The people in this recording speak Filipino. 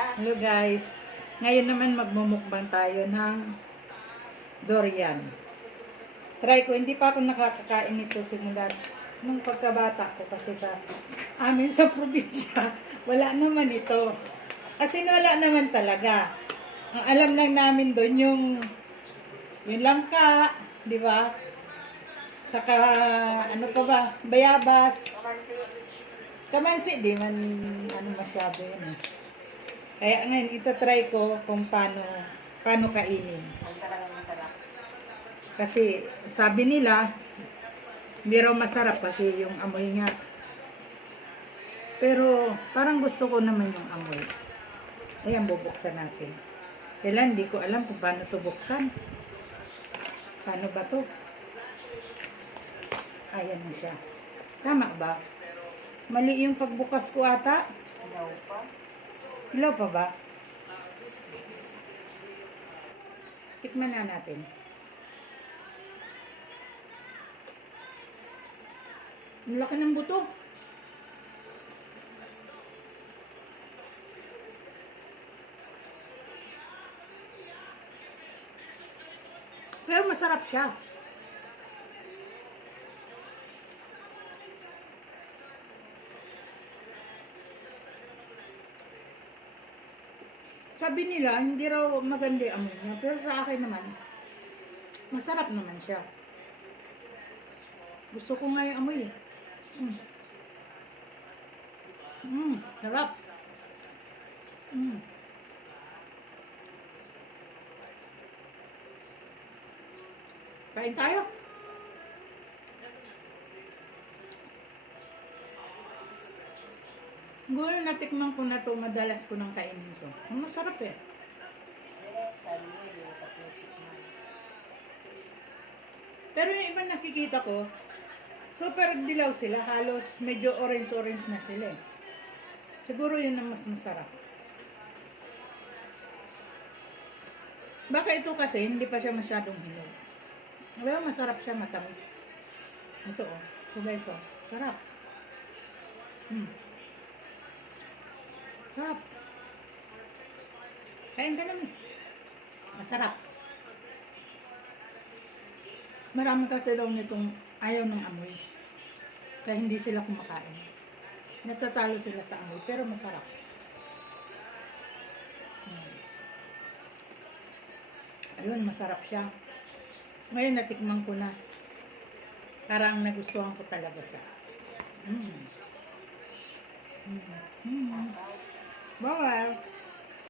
Hello guys. Ngayon naman magmumukbang tayo ng durian. Try ko, hindi pa ako nakakakain nito simula nung pagkabata ko kasi sa amin sa probinsya. Wala naman ito. Kasi wala naman talaga. Ang alam lang namin doon yung langka, di ba? Saka ano pa ba? Bayabas. Kamansi, di man ano masyado yun eh. Kaya ngayon, ito-try ko kung paano kainin. Kasi sabi nila, hindi raw masarap kasi yung amoy nga. Pero parang gusto ko naman yung amoy. Ayan, bubuksan natin. Kailan, hindi ko alam kung paano ito buksan. Paano ba to? Ayan na siya. Tama ba? Mali yung pagbukas ko ata. Hilaw pa ba? Tikman na natin. Ang laki ng buto. Pero masarap siya. Sabi nila, hindi raw maganda yung amoy niya. Pero sa akin naman, masarap naman siya. Gusto ko nga yung amoy eh. Sarap. Kain tayo. Siguro natikman ko na to, madalas ko nang kainin to. Masarap eh. Pero yung iba nakikita ko, super dilaw sila. Halos medyo orange-orange na sila eh. Siguro yun ang mas masarap. Baka ito kasi, hindi pa siya masyadong hilaw. Pero masarap siya, matamis. Ito oh. Ito guys oh. Sarap. Sarap. Kain ka naman. Masarap. Maraming katulong nitong ayaw ng amoy. Kaya hindi sila kumakain. Natatalo sila sa amoy, pero masarap. Ayun, masarap siya. Ngayon natikman ko na. Parang nagustuhan ko talaga siya. Bye!